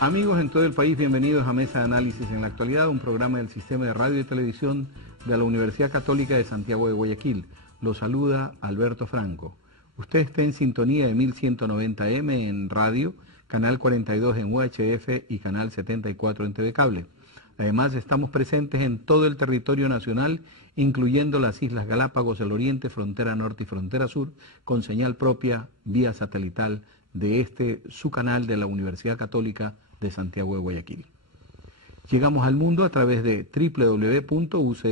Amigos en todo el país, bienvenidos a Mesa de Análisis en la Actualidad, un programa del Sistema de Radio y Televisión de la Universidad Católica de Santiago de Guayaquil. Los saluda Alberto Franco. Usted está en sintonía de 1190M en radio, canal 42 en UHF y canal 74 en TV Cable. Además, estamos presentes en todo el territorio nacional, incluyendo las Islas Galápagos, el Oriente, frontera norte y frontera sur, con señal propia vía satelital de su canal de la Universidad Católica de Santiago de Guayaquil. Llegamos al mundo a través de www.ucsg.edu.es.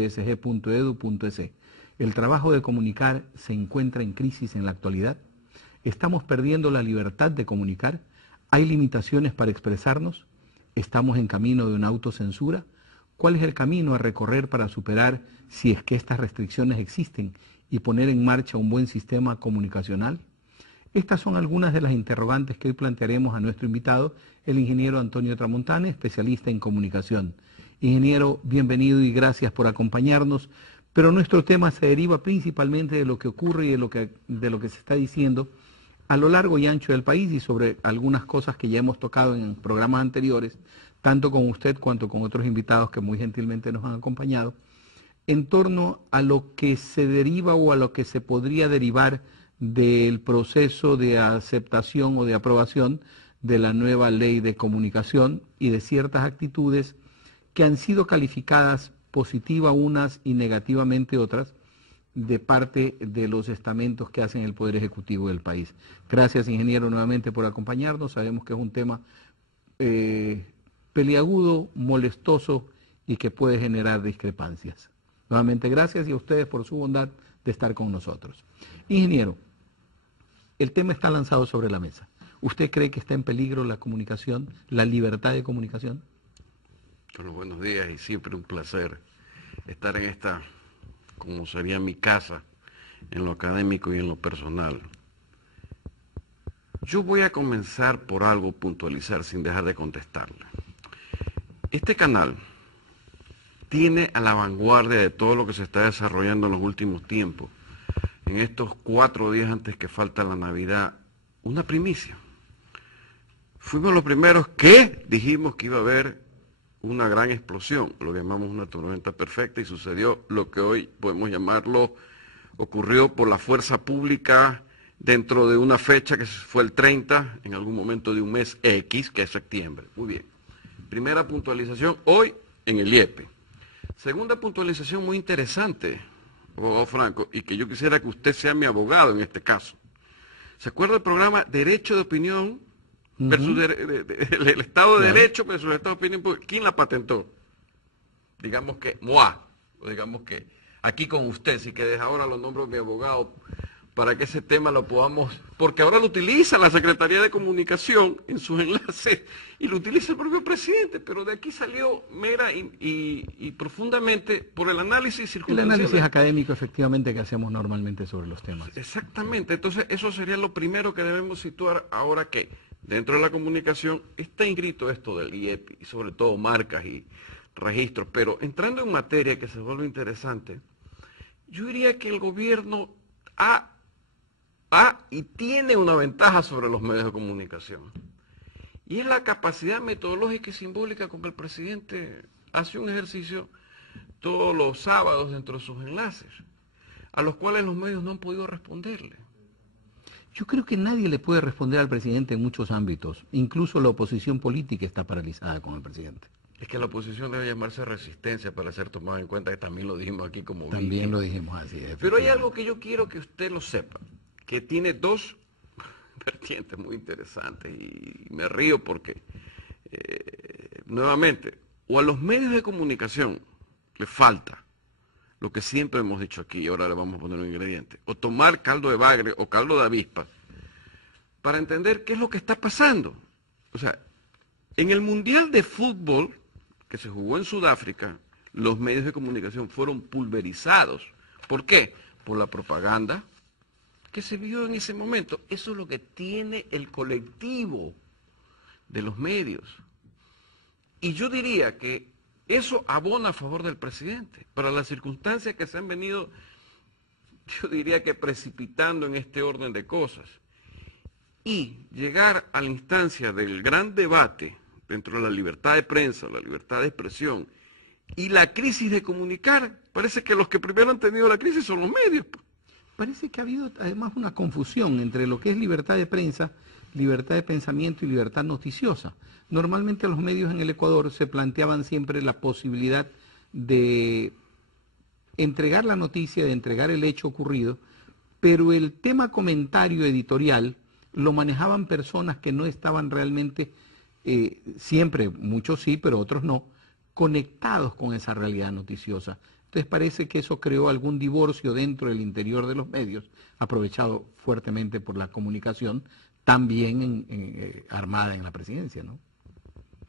El trabajo de comunicar se encuentra en crisis en la actualidad. ¿Estamos perdiendo la libertad de comunicar? ¿Hay limitaciones para expresarnos? ¿Estamos en camino de una autocensura? ¿Cuál es el camino a recorrer para superar, si es que estas restricciones existen, y poner en marcha un buen sistema comunicacional? Estas son algunas de las interrogantes que hoy plantearemos a nuestro invitado, el ingeniero Antonio Tramontane, especialista en comunicación. Ingeniero, bienvenido y gracias por acompañarnos, pero nuestro tema se deriva principalmente de lo que ocurre y de lo que se está diciendo a lo largo y ancho del país y sobre algunas cosas que ya hemos tocado en programas anteriores, tanto con usted cuanto con otros invitados que muy gentilmente nos han acompañado, en torno a lo que se deriva o a lo que se podría derivar del proceso de aceptación o de aprobación de la nueva ley de comunicación y de ciertas actitudes que han sido calificadas positiva unas y negativamente otras de parte de los estamentos que hacen el Poder Ejecutivo del país. Gracias, ingeniero, nuevamente por acompañarnos. Sabemos que es un tema peliagudo, molestoso y que puede generar discrepancias. Nuevamente, gracias y a ustedes por su bondad de estar con nosotros. Ingeniero, el tema está lanzado sobre la mesa. ¿Usted cree que está en peligro la comunicación, la libertad de comunicación? Bueno, buenos días y siempre un placer estar en esta, como sería mi casa, en lo académico y en lo personal. Yo voy a comenzar por algo puntualizar sin dejar de contestarle. Este canal tiene a la vanguardia de todo lo que se está desarrollando en los últimos tiempos, en estos 4 días antes que falta la Navidad, una primicia. Fuimos los primeros que dijimos que iba a haber una gran explosión, lo que llamamos una tormenta perfecta, y sucedió lo que hoy podemos llamarlo, ocurrió por la fuerza pública dentro de una fecha que fue el 30, en algún momento de un mes X, que es septiembre. Muy bien. Primera puntualización, hoy en el IEPE. Segunda puntualización muy interesante, abogado Franco, y que yo quisiera que usted sea mi abogado en este caso. ¿Se acuerda del programa Derecho de Opinión versus el Estado de Derecho versus el Estado de Opinión? ¿Quién la patentó? Digamos que MOA, o digamos que aquí con usted, si que desde ahora lo nombro mi abogado, para que ese tema lo podamos, porque ahora lo utiliza la Secretaría de Comunicación en sus enlaces y lo utiliza el propio presidente, pero de aquí salió mera y profundamente por el análisis circunstancial. El análisis académico efectivamente que hacemos normalmente sobre los temas. Exactamente, entonces eso sería lo primero que debemos situar ahora que dentro de la comunicación está inscrito esto del IEP y sobre todo marcas y registros, pero entrando en materia que se vuelve interesante, yo diría que el gobierno y tiene una ventaja sobre los medios de comunicación, y es la capacidad metodológica y simbólica con que el presidente hace un ejercicio todos los sábados dentro de sus enlaces, a los cuales los medios no han podido responderle. Yo creo que nadie le puede responder al presidente en muchos ámbitos, incluso la oposición política está paralizada con el presidente. Es que la oposición debe llamarse resistencia para ser tomada en cuenta, que también lo dijimos aquí como También lo dijimos así. Pero hay algo que yo quiero que usted lo sepa, que tiene 2 vertientes muy interesantes y me río porque, nuevamente, o a los medios de comunicación le falta lo que siempre hemos dicho aquí, y ahora le vamos a poner un ingrediente, o tomar caldo de bagre o caldo de avispa para entender qué es lo que está pasando. O sea, en el Mundial de Fútbol que se jugó en Sudáfrica, los medios de comunicación fueron pulverizados. ¿Por qué? Por la propaganda que se vio en ese momento. Eso es lo que tiene el colectivo de los medios. Y yo diría que eso abona a favor del presidente, para las circunstancias que se han venido, yo diría que precipitando en este orden de cosas. Y llegar a la instancia del gran debate dentro de la libertad de prensa, la libertad de expresión y la crisis de comunicar, parece que los que primero han tenido la crisis son los medios. Parece que ha habido además una confusión entre lo que es libertad de prensa, libertad de pensamiento y libertad noticiosa. Normalmente los medios en el Ecuador se planteaban siempre la posibilidad de entregar la noticia, de entregar el hecho ocurrido, pero el tema comentario editorial lo manejaban personas que no estaban realmente, siempre, muchos sí, pero otros no, conectados con esa realidad noticiosa. Entonces parece que eso creó algún divorcio dentro del interior de los medios, aprovechado fuertemente por la comunicación, también armada en la presidencia, ¿no?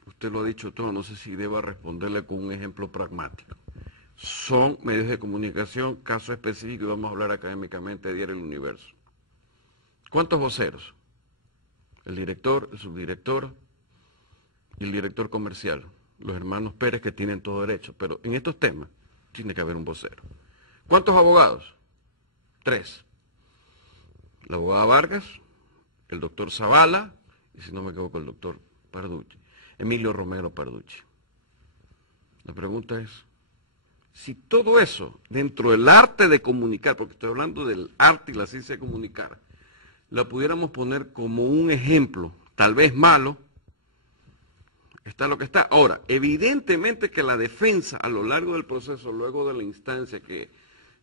Usted lo ha dicho todo, no sé si deba responderle con un ejemplo pragmático. Son medios de comunicación, caso específico, y vamos a hablar académicamente de Diario El Universo. ¿Cuántos voceros? El director, el subdirector y el director comercial. Los hermanos Pérez, que tienen todo derecho, pero en estos temas tiene que haber un vocero. ¿Cuántos abogados? 3. La abogada Vargas, el doctor Zavala, y si no me equivoco, el doctor Parducci, Emilio Romero Parducci. La pregunta es, si todo eso, dentro del arte de comunicar, porque estoy hablando del arte y la ciencia de comunicar, la pudiéramos poner como un ejemplo, tal vez malo, está lo que está. Ahora, evidentemente que la defensa a lo largo del proceso, luego de la instancia que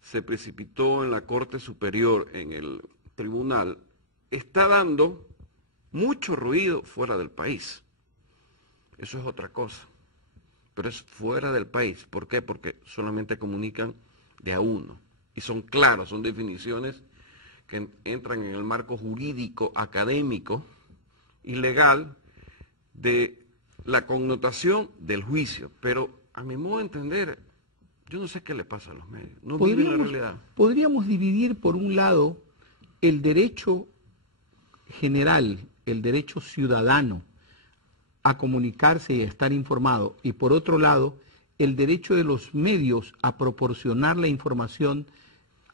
se precipitó en la Corte Superior, en el tribunal, está dando mucho ruido fuera del país. Eso es otra cosa, pero es fuera del país. ¿Por qué? Porque solamente comunican de a uno, y son claros, son definiciones que entran en el marco jurídico, académico y legal de la connotación del juicio, pero a mi modo de entender, yo no sé qué le pasa a los medios, no viven la realidad. Podríamos dividir por un lado el derecho general, el derecho ciudadano a comunicarse y a estar informado, y por otro lado el derecho de los medios a proporcionar la información,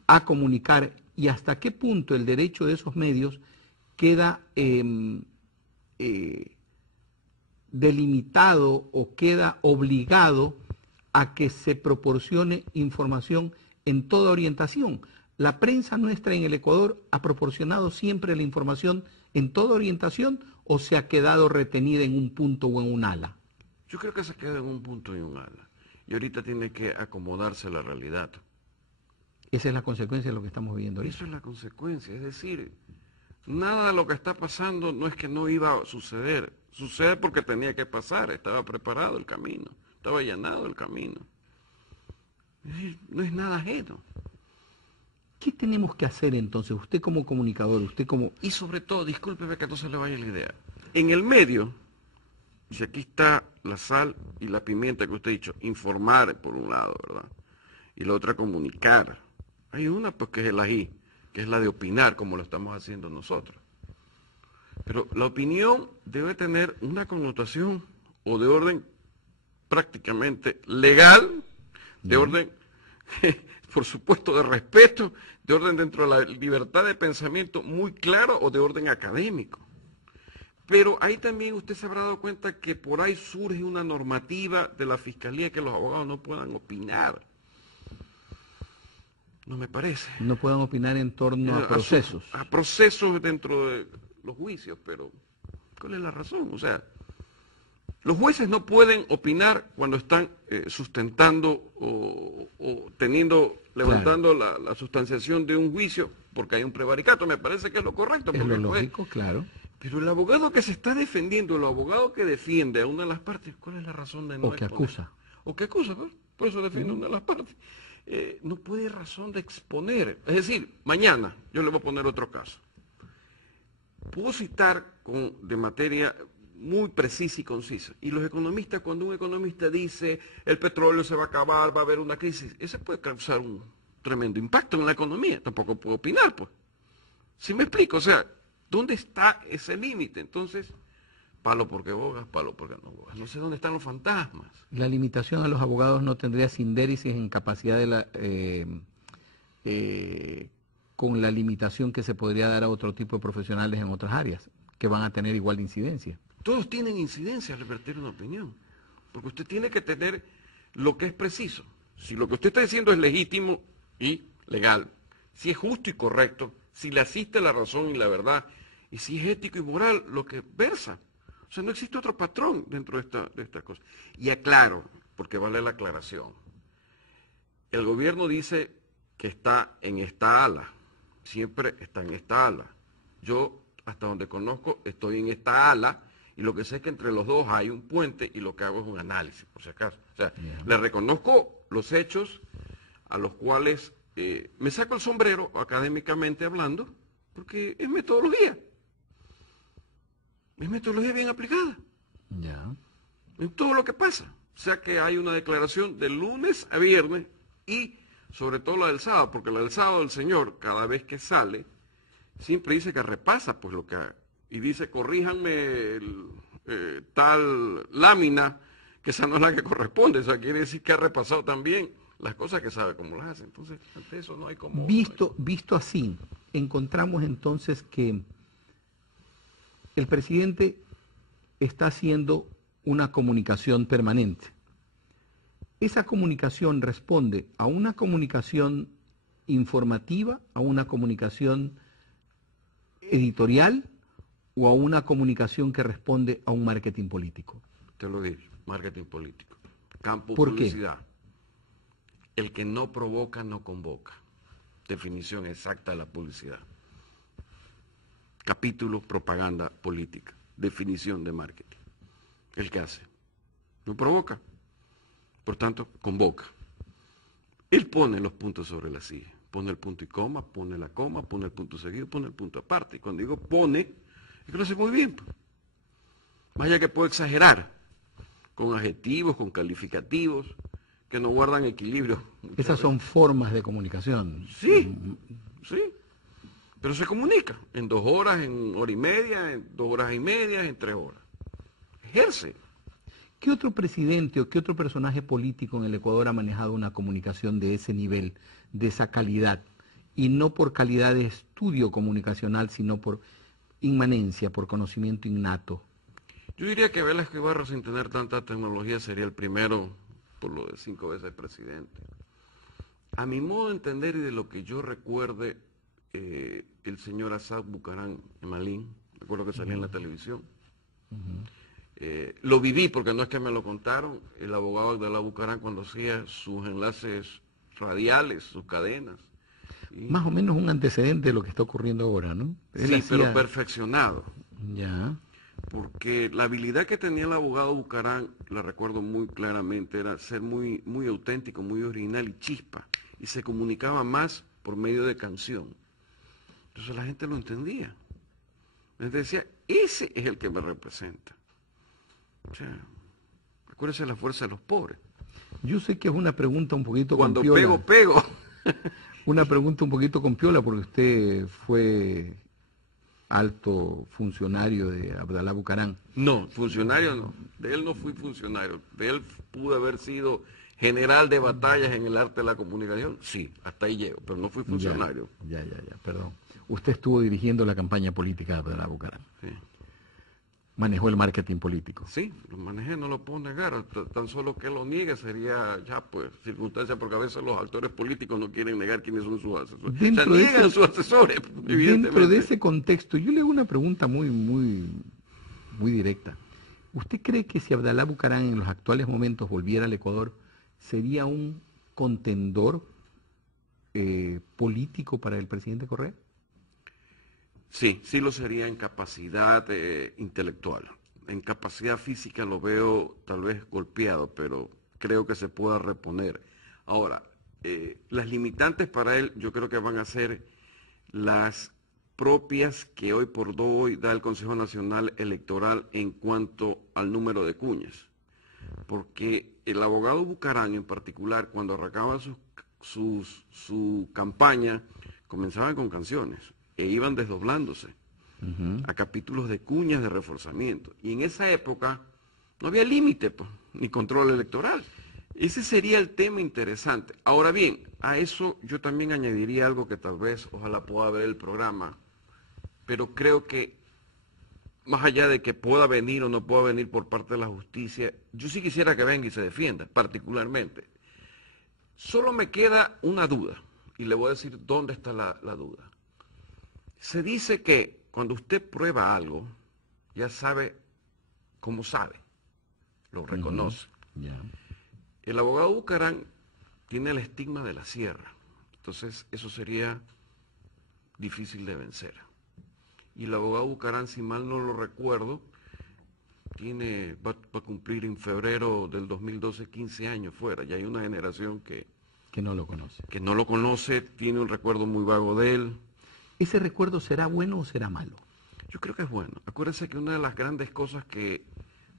a comunicar, y hasta qué punto el derecho de esos medios queda delimitado o queda obligado a que se proporcione información en toda orientación. La prensa nuestra en el Ecuador ha proporcionado siempre la información en toda orientación, o se ha quedado retenida en un punto o en un ala. Yo creo que se queda en un punto y un ala, y ahorita tiene que acomodarse a la realidad. Esa es la consecuencia de lo que estamos viviendo ahorita. Eso es la consecuencia, es decir, nada de lo que está pasando no es que no iba a suceder. Sucede porque tenía que pasar, estaba preparado el camino, estaba allanado el camino. No es nada ajeno. ¿Qué tenemos que hacer entonces, usted como comunicador, usted como... Y sobre todo, discúlpeme que no se le vaya la idea, en el medio, si aquí está la sal y la pimienta que usted ha dicho, informar por un lado, ¿verdad? Y la otra comunicar. Hay una pues que es el ají, que es la de opinar, como lo estamos haciendo nosotros. Pero la opinión debe tener una connotación o de orden prácticamente legal, de orden, por supuesto, de respeto, de orden dentro de la libertad de pensamiento muy claro, o de orden académico. Pero ahí también usted se habrá dado cuenta que por ahí surge una normativa de la Fiscalía que los abogados no puedan opinar. No me parece. No puedan opinar en torno a procesos. A procesos dentro de los juicios, pero ¿cuál es la razón? O sea, los jueces no pueden opinar cuando están sustentando o levantando la sustanciación de un juicio porque hay un prevaricato. Me parece que es lo correcto. Es lo lógico, claro. Pero el abogado que se está defendiendo, el abogado que defiende a una de las partes, ¿cuál es la razón de no O que exponer? acusa. O que acusa, pues, por eso defiende a una de las partes. No puede razón de exponer. Es decir, mañana, yo le voy a poner otro caso. Puedo citar de materia muy precisa y concisa. Y los economistas, cuando un economista dice el petróleo se va a acabar, va a haber una crisis, ese puede causar un tremendo impacto en la economía. Tampoco puedo opinar, pues. ¿Sí me explico? O sea, ¿dónde está ese límite? Entonces, palo porque bogas, palo porque no bogas. No sé dónde están los fantasmas. La limitación a los abogados no tendría sindéresis en capacidad con la limitación que se podría dar a otro tipo de profesionales en otras áreas, que van a tener igual de incidencia. Todos tienen incidencia al verter una opinión, porque usted tiene que tener lo que es preciso. Si lo que usted está diciendo es legítimo y legal, si es justo y correcto, si le asiste la razón y la verdad, y si es ético y moral lo que versa. O sea, no existe otro patrón dentro de esta cosa. Y aclaro, porque vale la aclaración. El gobierno dice que está en esta ala, siempre está en esta ala. Yo, hasta donde conozco, estoy en esta ala, y lo que sé es que entre los dos hay un puente, y lo que hago es un análisis, por si acaso. O sea, le reconozco los hechos a los cuales me saco el sombrero, académicamente hablando, porque es metodología. Es metodología bien aplicada. Ya. En todo lo que pasa. O sea que hay una declaración de lunes a viernes, y sobre todo la del sábado, porque la del sábado del señor, cada vez que sale, siempre dice que repasa pues lo que y dice, corríjanme tal lámina, que esa no es la que corresponde. O sea, quiere decir que ha repasado también las cosas que sabe cómo las hace. Entonces, ante eso no hay como... Visto así, encontramos entonces que el presidente está haciendo una comunicación permanente. Esa comunicación responde a una comunicación informativa, a una comunicación editorial o a una comunicación que responde a un marketing político. Te lo dije, marketing político. Campo ¿Por publicidad. ¿Qué? El que no provoca, no convoca. Definición exacta de la publicidad. Capítulo propaganda política. Definición de marketing. El que hace. No provoca. Por tanto, convoca. Él pone los puntos sobre la silla. Pone el punto y coma, pone la coma, pone el punto seguido, pone el punto aparte. Y cuando digo pone, es que lo hace muy bien. Vaya que puedo exagerar con adjetivos, con calificativos, que no guardan equilibrio. Esas son formas de comunicación. Sí, sí. Pero se comunica en 2 horas, en 1 hora y media, en 2 horas y media, en 3 horas. Ejerce. ¿Qué otro presidente o qué otro personaje político en el Ecuador ha manejado una comunicación de ese nivel, de esa calidad? Y no por calidad de estudio comunicacional, sino por inmanencia, por conocimiento innato. Yo diría que Velasco Ibarra, sin tener tanta tecnología, sería el primero, por lo de 5 veces presidente. A mi modo de entender y de lo que yo recuerde, el señor Asad Bucarán Malín, recuerdo que salía en la televisión. Lo viví porque no es que me lo contaron, el abogado Abdalá Bucarán cuando hacía sus enlaces radiales, sus cadenas. Más o menos un antecedente de lo que está ocurriendo ahora, ¿no? Sí, pero perfeccionado. Ya. Porque la habilidad que tenía el abogado Bucarán, la recuerdo muy claramente, era ser muy, muy auténtico, muy original y chispa. Y se comunicaba más por medio de canción. Entonces la gente lo entendía. La gente decía, ese es el que me representa. O sea, acuérdense de la fuerza de los pobres. Yo sé que es una pregunta un poquito Cuando con piola. pego. Una pregunta un poquito con piola, porque usted fue alto funcionario de Abdalá Bucarán. No, funcionario no. De él no fui funcionario. De él pude haber sido general de batallas en el arte de la comunicación. Sí, hasta ahí llego, pero no fui funcionario. Ya, perdón. Usted estuvo dirigiendo la campaña política de Abdalá Bucarán. Sí. Manejó el marketing político. Sí, lo manejé, no lo puedo negar. Tan solo que lo niegue sería ya, pues, circunstancia, porque a veces los actores políticos no quieren negar quiénes son sus asesores. Niegan sus asesores, evidentemente. Dentro de ese contexto, yo le hago una pregunta muy directa. ¿Usted cree que si Abdalá Bucarán en los actuales momentos volviera al Ecuador, sería un contendor político para el presidente Correa? Sí, sí lo sería en capacidad intelectual. En capacidad física lo veo tal vez golpeado, pero creo que se pueda reponer. Ahora, las limitantes para él yo creo que van a ser las propias que hoy por hoy da el Consejo Nacional Electoral en cuanto al número de cuñas. Porque el abogado Bucarán en particular, cuando arrancaba su campaña, comenzaban con canciones e iban desdoblándose a capítulos de cuñas de reforzamiento. Y en esa época no había límite, pues, ni control electoral. Ese sería el tema interesante. Ahora bien, a eso yo también añadiría algo que tal vez, ojalá pueda ver el programa, pero creo que más allá de que pueda venir o no pueda venir por parte de la justicia, yo sí quisiera que venga y se defienda, particularmente. Solo me queda una duda, y le voy a decir dónde está la duda. Se dice que cuando usted prueba algo, ya sabe cómo sabe, lo reconoce. Ya. El abogado Bucaram tiene el estigma de la sierra, entonces eso sería difícil de vencer. Y el abogado Bucaram, si mal no lo recuerdo, va a cumplir en febrero del 2012 15 años fuera. Ya hay una generación que no lo conoce. Que no lo conoce, tiene un recuerdo muy vago de él. ¿Ese recuerdo será bueno o será malo? Yo creo que es bueno. Acuérdense que una de las grandes cosas que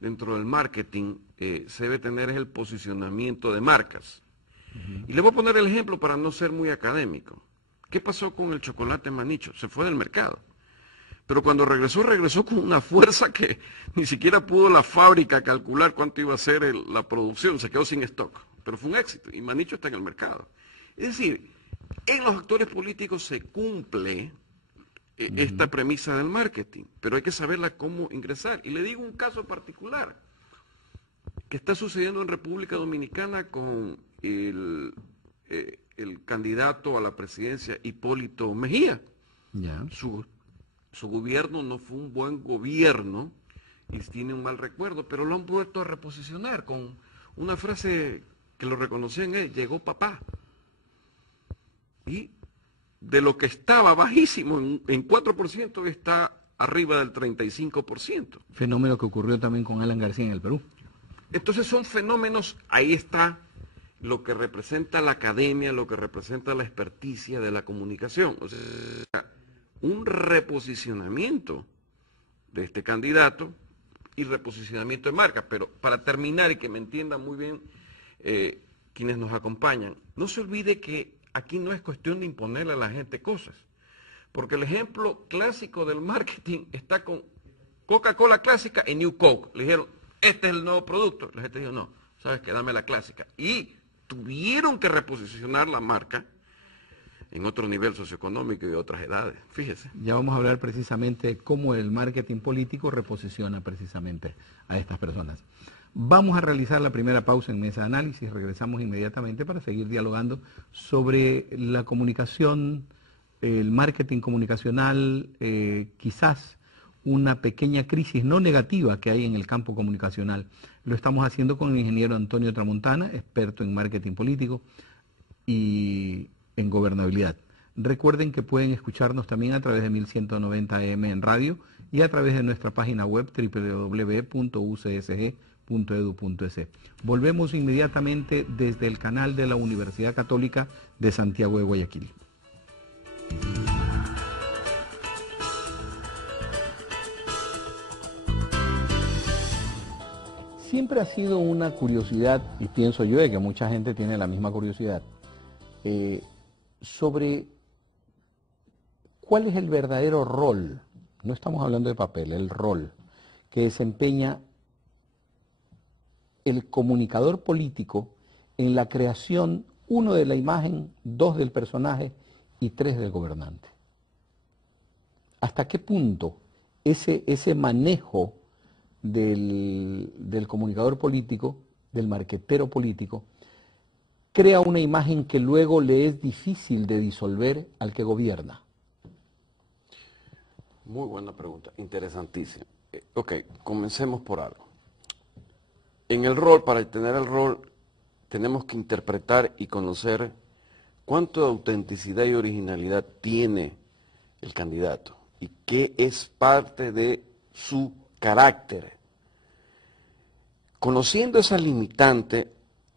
dentro del marketing se debe tener es el posicionamiento de marcas. Y le voy a poner el ejemplo para no ser muy académico. ¿Qué pasó con el chocolate Manicho? Se fue del mercado. Pero cuando regresó con una fuerza que ni siquiera pudo la fábrica calcular cuánto iba a ser la producción, se quedó sin stock. Pero fue un éxito y Manicho está en el mercado. Es decir, en los actores políticos se cumple esta premisa del marketing, pero hay que saberla cómo ingresar. Y le digo un caso particular que está sucediendo en República Dominicana con el candidato a la presidencia Hipólito Mejía. Ya. Su gobierno no fue un buen gobierno y tiene un mal recuerdo, pero lo han vuelto a reposicionar con una frase que lo reconocían él: llegó papá. Y de lo que estaba bajísimo en 4% está arriba del 35%. Fenómeno que ocurrió también con Alan García en el Perú. Entonces son fenómenos, ahí está lo que representa la academia, lo que representa la experticia de la comunicación. O sea, un reposicionamiento de este candidato y reposicionamiento de marca. Pero para terminar y que me entiendan muy bien quienes nos acompañan, no se olvide que aquí no es cuestión de imponerle a la gente cosas, porque el ejemplo clásico del marketing está con Coca-Cola clásica y New Coke. Le dijeron, este es el nuevo producto. La gente dijo, no, sabes que dame la clásica. Y tuvieron que reposicionar la marca en otro nivel socioeconómico y de otras edades. Fíjese. Ya vamos a hablar precisamente de cómo el marketing político reposiciona precisamente a estas personas. Vamos a realizar la primera pausa en Mesa de Análisis, regresamos inmediatamente para seguir dialogando sobre la comunicación, el marketing comunicacional, quizás una pequeña crisis no negativa que hay en el campo comunicacional. Lo estamos haciendo con el ingeniero Antonio Tramontana, experto en marketing político y en gobernabilidad. Recuerden que pueden escucharnos también a través de 1190 AM en radio y a través de nuestra página web www.ucsg.edu.es. Volvemos inmediatamente desde el canal de la Universidad Católica de Santiago de Guayaquil. Siempre ha sido una curiosidad, y pienso yo de que mucha gente tiene la misma curiosidad, sobre cuál es el verdadero rol, no estamos hablando de papel, el rol que desempeña el comunicador político en la creación, 1, de la imagen, 2, del personaje y 3, del gobernante. ¿Hasta qué punto ese manejo del comunicador político, del marquetero político, crea una imagen que luego le es difícil de disolver al que gobierna? Muy buena pregunta, interesantísima. Ok, comencemos por algo. En el rol, para tener el rol, tenemos que interpretar y conocer cuánto de autenticidad y originalidad tiene el candidato y qué es parte de su carácter. Conociendo esa limitante,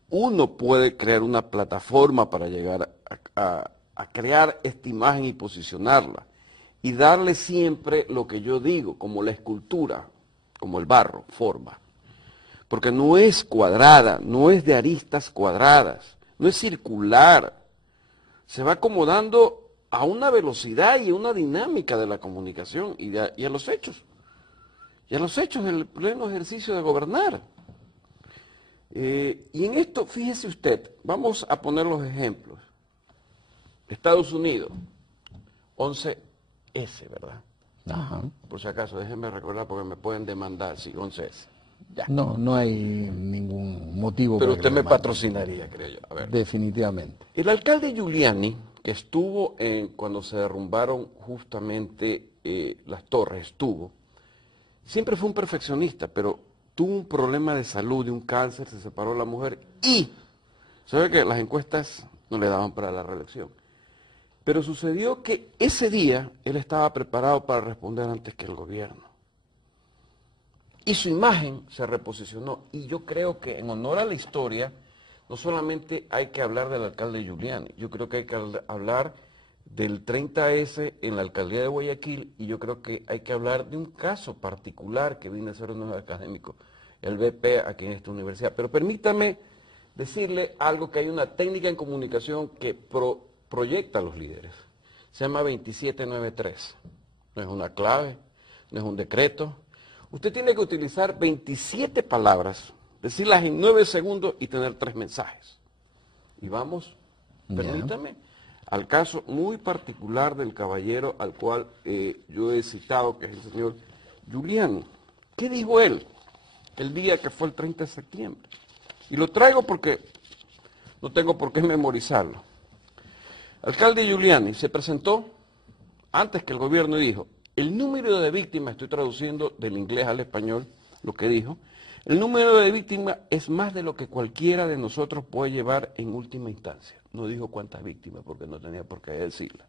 uno puede crear una plataforma para llegar a crear esta imagen y posicionarla y darle siempre lo que yo digo, como la escultura, como el barro, forma. Porque no es cuadrada, no es de aristas cuadradas, no es circular. Se va acomodando a una velocidad y a una dinámica de la comunicación y a los hechos. Y a los hechos del pleno ejercicio de gobernar. Y en esto, fíjese usted, vamos a poner los ejemplos. Estados Unidos, 11S, ¿verdad? Ajá. Por si acaso, déjenme recordar porque me pueden demandar, sí, 11S. Ya. No, no hay ningún motivo Pero para que usted lo me demanden. patrocinaría, creo yo. A ver. Definitivamente. El alcalde Giuliani, que estuvo cuando se derrumbaron justamente las torres, siempre fue un perfeccionista, pero tuvo un problema de salud, de un cáncer, se separó la mujer y, ¿sabe que las encuestas no le daban para la reelección? Pero sucedió que ese día él estaba preparado para responder antes que el gobierno. Y su imagen se reposicionó. Y yo creo que en honor a la historia, no solamente hay que hablar del alcalde Giuliani, yo creo que hay que hablar del 30S en la alcaldía de Guayaquil y yo creo que hay que hablar de un caso particular que viene a ser uno de los académicos, el BP aquí en esta universidad. Pero permítame decirle algo, que hay una técnica en comunicación que proyecta a los líderes. Se llama 2793. No es una clave, no es un decreto. Usted tiene que utilizar 27 palabras, decirlas en 9 segundos y tener 3 mensajes. Y vamos, permítame, al caso muy particular del caballero al cual yo he citado, que es el señor Giuliani. ¿Qué dijo él el día que fue el 30 de septiembre? Y lo traigo porque no tengo por qué memorizarlo. Alcalde Giuliani se presentó antes que el gobierno y dijo: el número de víctimas, estoy traduciendo del inglés al español lo que dijo, el número de víctimas es más de lo que cualquiera de nosotros puede llevar en última instancia. No dijo cuántas víctimas porque no tenía por qué decirla.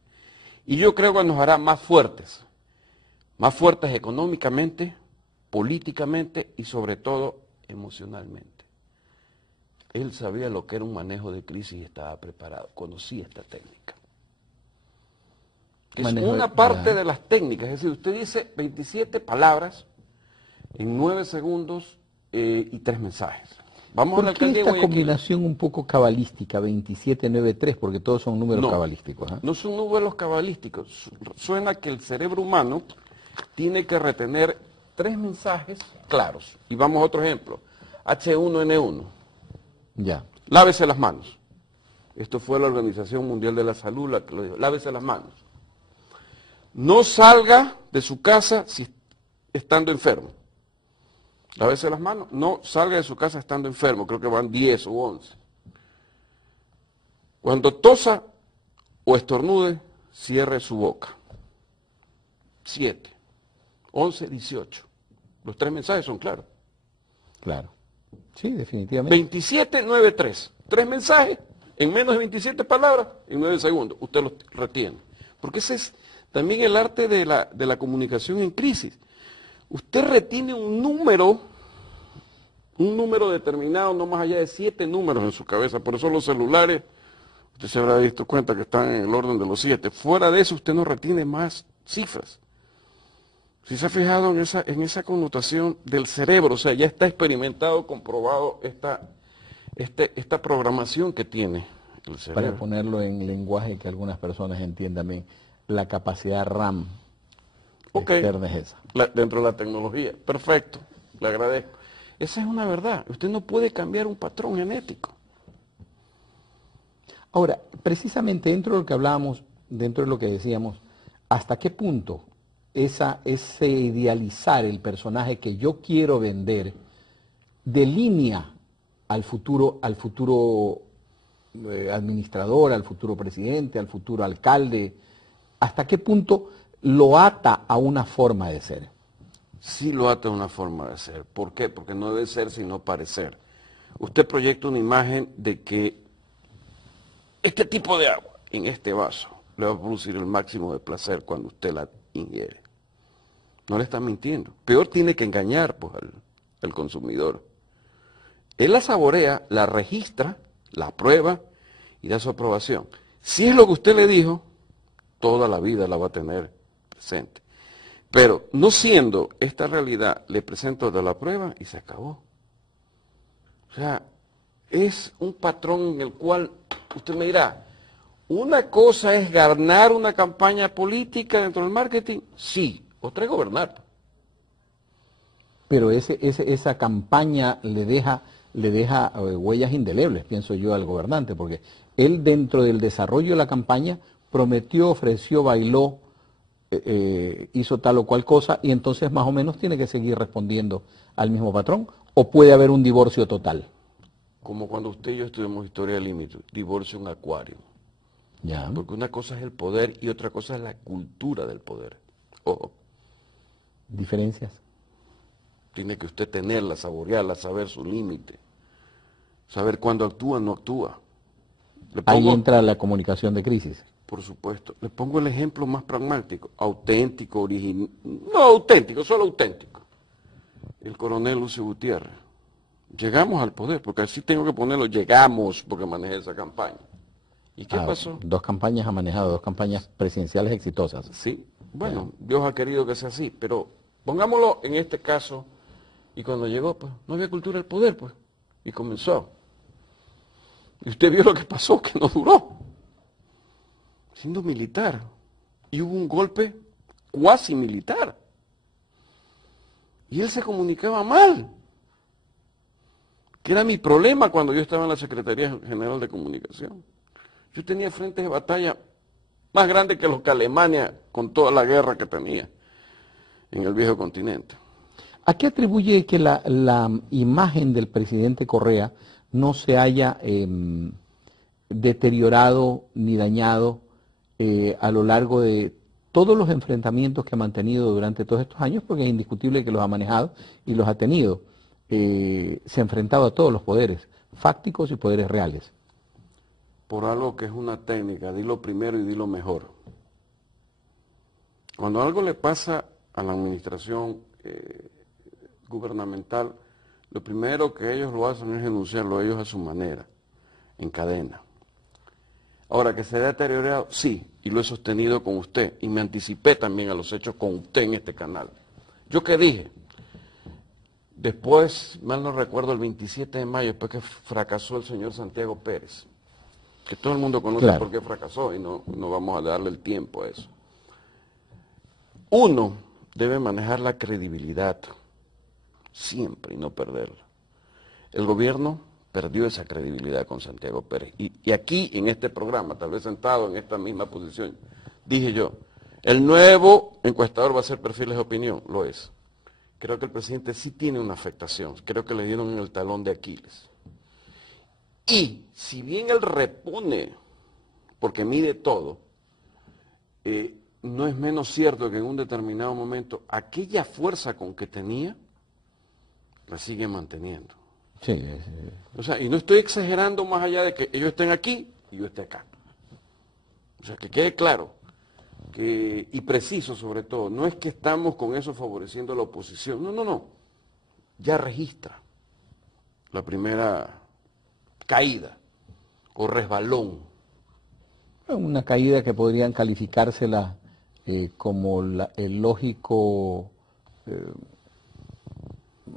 Y yo creo que nos hará más fuertes económicamente, políticamente y sobre todo emocionalmente. Él sabía lo que era un manejo de crisis y estaba preparado, conocía esta técnica. Es una parte de las técnicas, es decir, usted dice 27 palabras en 9 segundos y 3 mensajes. Vamos a la alcaldía de esta Guayaquil. Combinación un poco cabalística, 2793, porque todos son números cabalísticos? No son números cabalísticos, suena que el cerebro humano tiene que retener 3 mensajes claros. Y vamos a otro ejemplo, H1N1. Ya. Lávese las manos. Esto fue la Organización Mundial de la Salud la que lo dijo. Lávese las manos. No salga de su casa estando enfermo. Lávese las manos. No salga de su casa estando enfermo. Creo que van 10 u 11. Cuando tosa o estornude, cierre su boca. 7, 11, 18. Los 3 mensajes son claros. Claro. Sí, definitivamente. 2793. 3 mensajes en menos de 27 palabras en 9 segundos. Usted los retiene. Porque ese es también el arte de la comunicación en crisis. Usted retiene un número determinado, no más allá de 7 números en su cabeza. Por eso los celulares, usted se habrá visto cuenta que están en el orden de los 7. Fuera de eso usted no retiene más cifras. Si se ha fijado en esa connotación del cerebro, o sea, ya está experimentado, comprobado esta programación que tiene el cerebro. Para ponerlo en lenguaje que algunas personas entiendan bien, la capacidad RAM externa es esa. Dentro de la tecnología. Perfecto, le agradezco. Esa es una verdad. Usted no puede cambiar un patrón genético. Ahora, precisamente dentro de lo que hablábamos, dentro de lo que decíamos, ¿hasta qué punto ese idealizar el personaje que yo quiero vender delinea al futuro administrador, al futuro presidente, al futuro alcalde? ¿Hasta qué punto lo ata a una forma de ser? Sí lo ata a una forma de ser. ¿Por qué? Porque no debe ser sino parecer. Usted proyecta una imagen de que este tipo de agua en este vaso le va a producir el máximo de placer cuando usted la ingiere. No le está mintiendo. Peor tiene que engañar pues, al consumidor. Él la saborea, la registra, la prueba y da su aprobación. Si es lo que usted le dijo, toda la vida la va a tener presente. Pero no siendo esta realidad, le presento de la prueba y se acabó. O sea, es un patrón en el cual usted me dirá, una cosa es ganar una campaña política dentro del marketing, sí, otra es gobernar. Pero esa campaña le deja huellas indelebles, pienso yo, al gobernante, porque él dentro del desarrollo de la campaña prometió, ofreció, bailó hizo tal o cual cosa y entonces más o menos tiene que seguir respondiendo al mismo patrón, o puede haber un divorcio total. Como cuando usted y yo estudiamos historia del límite, divorcio en acuario. Ya. Porque una cosa es el poder y otra cosa es la cultura del poder. Ojo, ¿Diferencias? tiene que usted tenerla, saborearla, saber su límite, saber cuándo actúa, no actúa. Ahí entra la comunicación de crisis. Por supuesto. Le pongo el ejemplo más pragmático, auténtico, original. No auténtico, solo auténtico. El coronel Lucio Gutiérrez. Llegamos al poder, porque así tengo que ponerlo, llegamos, porque manejé esa campaña. ¿Y qué pasó? 2 campañas ha manejado, 2 campañas presidenciales exitosas. Sí, bueno, Dios ha querido que sea así, pero pongámoslo en este caso, y cuando llegó, pues, no había cultura del poder, pues, y comenzó. Y usted vio lo que pasó, que no duró. Siendo militar. Y hubo un golpe cuasi militar. Y él se comunicaba mal. Que era mi problema cuando yo estaba en la Secretaría General de Comunicación. Yo tenía frentes de batalla más grandes que los que Alemania, con toda la guerra que tenía en el viejo continente. ¿A qué atribuye que la imagen del presidente Correa no se haya deteriorado ni dañado a lo largo de todos los enfrentamientos que ha mantenido durante todos estos años? Porque es indiscutible que los ha manejado y los ha tenido. Se ha enfrentado a todos los poderes fácticos y poderes reales. Por algo que es una técnica, dilo primero y dilo mejor. Cuando algo le pasa a la administración gubernamental, lo primero que ellos lo hacen es denunciarlo ellos a su manera, en cadena. Ahora, que se ha deteriorado, sí, y lo he sostenido con usted, y me anticipé también a los hechos con usted en este canal. ¿Yo qué dije? Después, mal no recuerdo, el 27 de mayo, después que fracasó el señor Santiago Pérez, que todo el mundo conoce por qué fracasó y no vamos a darle el tiempo a eso. Uno debe manejar la credibilidad siempre y no perderla. El gobierno perdió esa credibilidad con Santiago Pérez. Y aquí, en este programa, tal vez sentado en esta misma posición, dije yo, el nuevo encuestador va a hacer perfiles de opinión, lo es. Creo que el presidente sí tiene una afectación, creo que le dieron en el talón de Aquiles. Y si bien él repone, porque mide todo, no es menos cierto que en un determinado momento aquella fuerza con que tenía, la sigue manteniendo. Sí. O sea, y no estoy exagerando más allá de que ellos estén aquí y yo esté acá. O sea, que quede claro, y preciso sobre todo, no es que estamos con eso favoreciendo a la oposición, no. Ya registra la primera caída o resbalón. Una caída que podrían calificársela como el lógico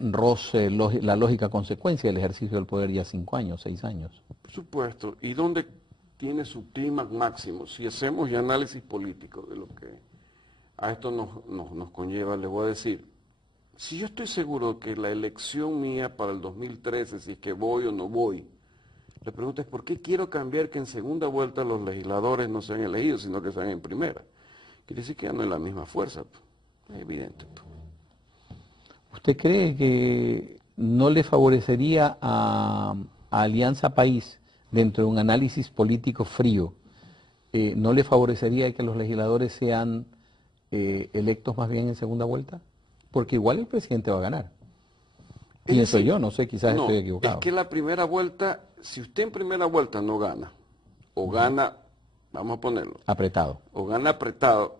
roce, la lógica consecuencia del ejercicio del poder ya 5 años, 6 años. Por supuesto. ¿Y dónde tiene su clímax máximo? Si hacemos ya análisis político de lo que a esto nos conlleva, le voy a decir, si yo estoy seguro que la elección mía para el 2013, si es que voy o no voy, la pregunta es ¿por qué quiero cambiar que en segunda vuelta los legisladores no sean elegidos, sino que sean en primera? Quiere decir que ya no es la misma fuerza, es evidente. ¿Usted cree que no le favorecería a Alianza País, dentro de un análisis político frío, no le favorecería que los legisladores sean electos más bien en segunda vuelta? Porque igual el presidente va a ganar. Pienso yo, no sé, quizás estoy equivocado. Es que la primera vuelta, si usted en primera vuelta no gana, o gana, vamos a ponerlo. Apretado. O gana apretado,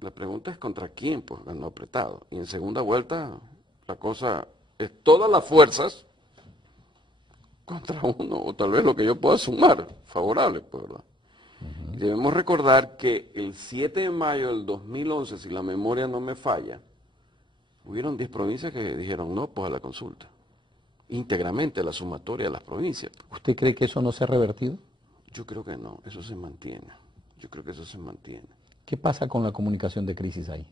la pregunta es contra quién, pues ganó apretado. Y en segunda vuelta, la cosa es todas las fuerzas contra uno, o tal vez lo que yo pueda sumar, favorable, pues, ¿verdad? Y debemos recordar que el 7 de mayo del 2011, si la memoria no me falla, hubieron 10 provincias que dijeron no, pues a la consulta. Íntegramente la sumatoria de las provincias. ¿Usted cree que eso no se ha revertido? Yo creo que no, eso se mantiene. Yo creo que eso se mantiene. ¿Qué pasa con la comunicación de crisis ahí?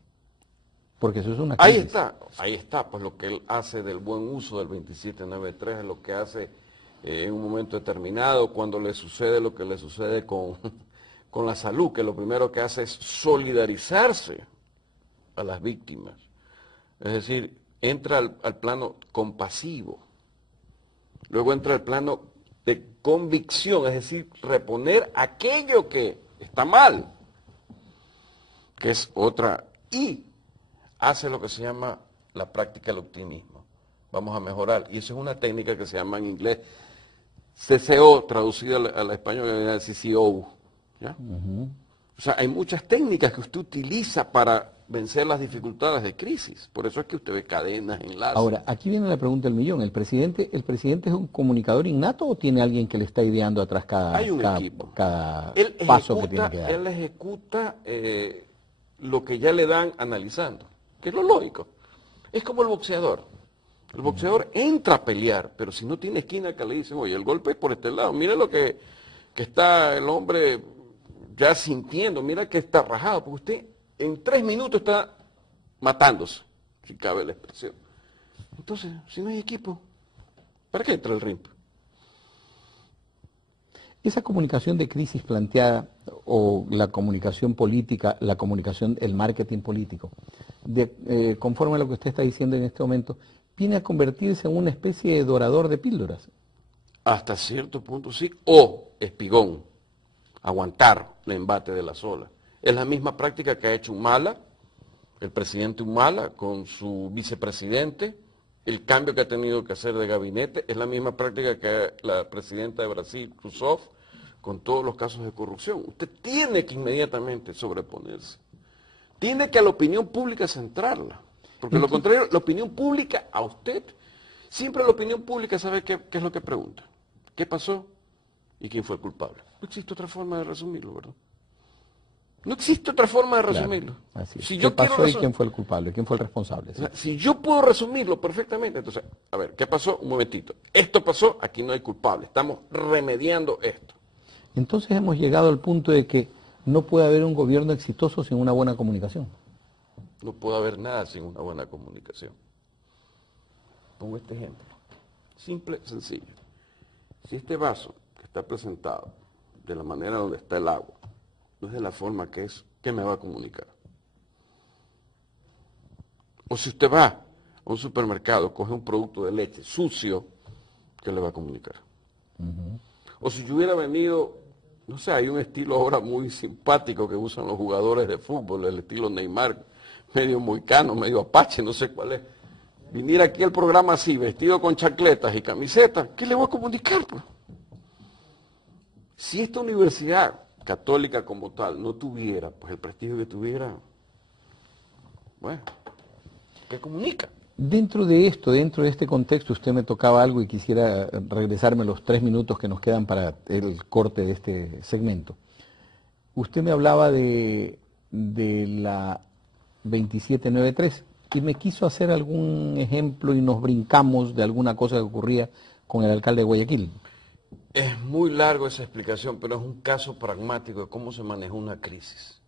Porque eso es una crisis. Ahí está, pues lo que él hace del buen uso del 2793 es lo que hace en un momento determinado, cuando le sucede lo que le sucede con la salud, que lo primero que hace es solidarizarse a las víctimas. Es decir, entra al plano compasivo. Luego entra al plano de convicción, es decir, reponer aquello que está mal, que es otra, y hace lo que se llama la práctica del optimismo. Vamos a mejorar. Y eso es una técnica que se llama en inglés CCO, traducida al español, CCO. ¿Ya? O sea, hay muchas técnicas que usted utiliza para vencer las dificultades de crisis. Por eso es que usted ve cadenas, enlaces. Ahora, aquí viene la pregunta del millón. ¿El presidente es un comunicador innato o tiene alguien que le está ideando atrás Hay un equipo. cada Él paso que tiene que dar? Él ejecuta lo que ya le dan analizando, que es lo lógico. Es como el boxeador. El boxeador entra a pelear, pero si no tiene esquina que le dicen, oye, el golpe es por este lado, mire lo que está el hombre ya sintiendo, mira que está rajado, porque usted en 3 minutos está matándose, si cabe la expresión. Entonces, si no hay equipo, ¿para qué entra el ring? Esa comunicación de crisis planteada, o la comunicación política, el marketing político, conforme a lo que usted está diciendo en este momento, viene a convertirse en una especie de dorador de píldoras. Hasta cierto punto sí, o espigón, aguantar el embate de las olas. Es la misma práctica que ha hecho Humala, el presidente Humala, con su vicepresidente, el cambio que ha tenido que hacer de gabinete, es la misma práctica que la presidenta de Brasil, Rousseff, con todos los casos de corrupción. Usted tiene que inmediatamente sobreponerse. Tiene que a la opinión pública centrarla. Porque lo contrario, la opinión pública a usted, siempre la opinión pública sabe qué es lo que pregunta. ¿Qué pasó? ¿Y quién fue el culpable? No existe otra forma de resumirlo, ¿verdad? No existe otra forma de resumirlo. Claro, así es. Si ¿Qué yo pasó y quién fue el culpable? ¿Quién fue el responsable? O sea, si yo puedo resumirlo perfectamente, entonces, a ver, ¿qué pasó? Un momentito. Esto pasó, aquí no hay culpable. Estamos remediando esto. Entonces hemos llegado al punto de que no puede haber un gobierno exitoso sin una buena comunicación. No puede haber nada sin una buena comunicación. Pongo este ejemplo. Simple, sencillo. Si este vaso que está presentado de la manera donde está el agua, no es de la forma que es, ¿qué me va a comunicar? O si usted va a un supermercado, coge un producto de leche sucio, ¿qué le va a comunicar? O si yo hubiera venido, no sé, hay un estilo ahora muy simpático que usan los jugadores de fútbol, el estilo Neymar, medio moicano, medio apache, no sé cuál es. Viniera aquí al programa así, vestido con chancletas y camisetas, ¿qué le voy a comunicar, pues? Si esta universidad católica como tal no tuviera, pues el prestigio que tuviera, bueno, ¿qué comunica? Dentro de esto, dentro de este contexto, usted me tocaba algo y quisiera regresarme los 3 minutos que nos quedan para el corte de este segmento. Usted me hablaba de la 2793 y me quiso hacer algún ejemplo y nos brincamos de alguna cosa que ocurría con el alcalde de Guayaquil. Es muy largo esa explicación, pero es un caso pragmático de cómo se manejó una crisis.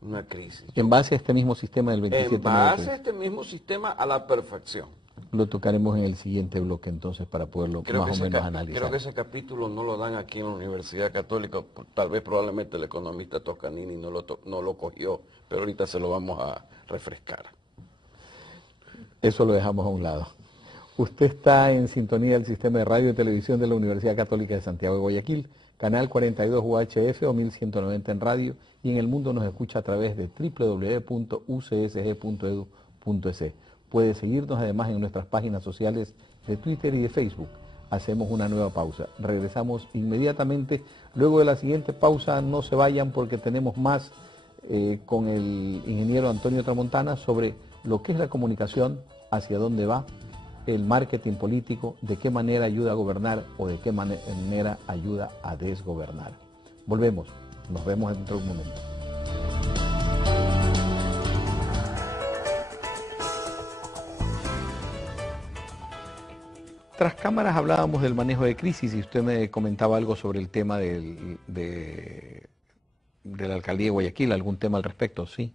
Una crisis. En base a este mismo sistema del 2793. En base a este mismo sistema a la perfección. Lo tocaremos en el siguiente bloque entonces para poderlo más o menos analizar. Creo que ese capítulo no lo dan aquí en la Universidad Católica, tal vez probablemente el economista Toscanini no lo cogió, pero ahorita se lo vamos a refrescar. Eso lo dejamos a un lado. Usted está en sintonía del sistema de radio y televisión de la Universidad Católica de Santiago de Guayaquil, canal 42 UHF o 1190 en radio, y en el mundo nos escucha a través de www.ucsg.edu.es. Puede seguirnos además en nuestras páginas sociales de Twitter y de Facebook. Hacemos una nueva pausa. Regresamos inmediatamente. Luego de la siguiente pausa, no se vayan porque tenemos más con el ingeniero Antonio Tramontana sobre lo que es la comunicación, hacia dónde va, el marketing político, de qué manera ayuda a gobernar o de qué manera ayuda a desgobernar. Volvemos. Nos vemos dentro de un momento. Tras cámaras hablábamos del manejo de crisis y usted me comentaba algo sobre el tema de la alcaldía de Guayaquil, algún tema al respecto, sí.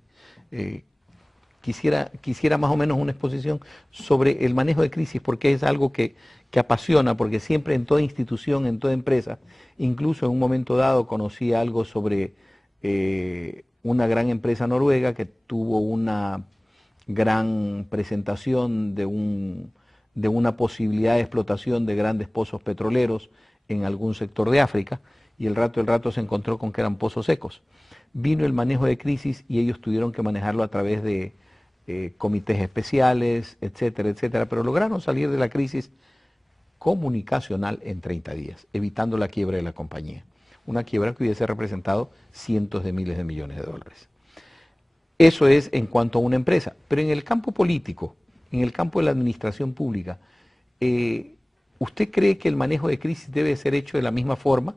Quisiera más o menos una exposición sobre el manejo de crisis, porque es algo que apasiona, porque siempre en toda institución, en toda empresa, incluso en un momento dado conocí algo sobre una gran empresa noruega que tuvo una gran presentación de una posibilidad de explotación de grandes pozos petroleros en algún sector de África, y el rato se encontró con que eran pozos secos. Vino el manejo de crisis y ellos tuvieron que manejarlo a través de comités especiales, etcétera, etcétera, pero lograron salir de la crisis comunicacional en 30 días, evitando la quiebra de la compañía. Una quiebra que hubiese representado cientos de miles de millones de dólares. Eso es en cuanto a una empresa. Pero en el campo político, en el campo de la administración pública, ¿usted cree que el manejo de crisis debe ser hecho de la misma forma?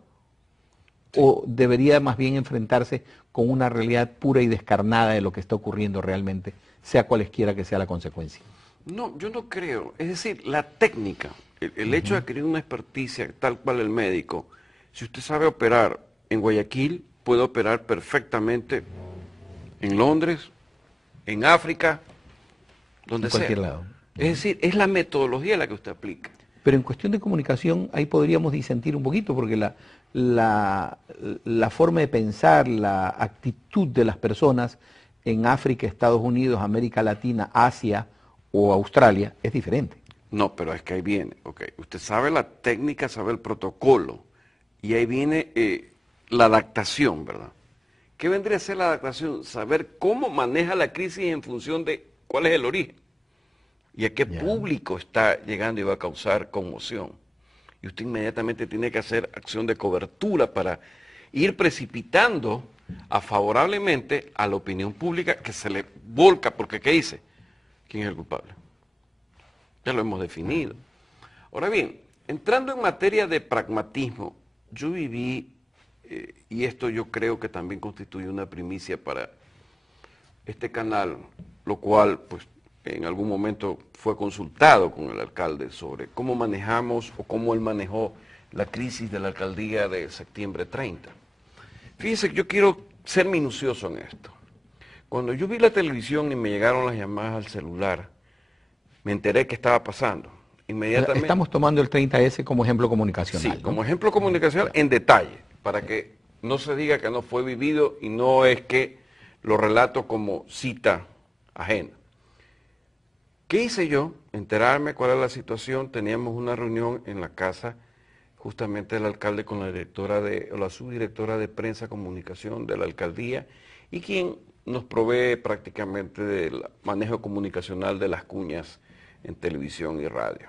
¿O debería más bien enfrentarse con una realidad pura y descarnada de lo que está ocurriendo realmente, sea cualesquiera que sea la consecuencia? No, yo no creo. Es decir, la técnica, el hecho de adquirir una experticia tal cual el médico, si usted sabe operar en Guayaquil, puede operar perfectamente en Londres, en África, donde sea. En cualquier lado. Es decir, es la metodología la que usted aplica. Pero en cuestión de comunicación, ahí podríamos disentir un poquito, porque la forma de pensar, la actitud de las personas en África, Estados Unidos, América Latina, Asia o Australia es diferente. No, pero es que ahí viene, usted sabe la técnica, sabe el protocolo, y ahí viene la adaptación, ¿verdad? ¿Qué vendría a ser la adaptación? Saber cómo maneja la crisis en función de cuál es el origen y a qué público está llegando y va a causar conmoción. Y usted inmediatamente tiene que hacer acción de cobertura para ir precipitando favorablemente a la opinión pública que se le volca, porque ¿qué dice? ¿Quién es el culpable? Ya lo hemos definido. Ahora bien, entrando en materia de pragmatismo, yo viví, y esto yo creo que también constituye una primicia para este canal, lo cual pues en algún momento fue consultado con el alcalde sobre cómo manejamos o cómo él manejó la crisis de la alcaldía de septiembre 30. Fíjense que yo quiero ser minucioso en esto. Cuando yo vi la televisión y me llegaron las llamadas al celular, me enteré qué estaba pasando. Inmediatamente. Estamos tomando el 30S como ejemplo comunicacional. Sí, ¿no? Como ejemplo comunicacional en detalle, para que no se diga que no fue vivido y no es que lo relato como cita ajena. ¿Qué hice yo? Enterarme cuál era la situación. Teníamos una reunión en la casa justamente del alcalde con la directora o la subdirectora de prensa comunicación de la alcaldía y quien nos provee prácticamente del manejo comunicacional de las cuñas en televisión y radio.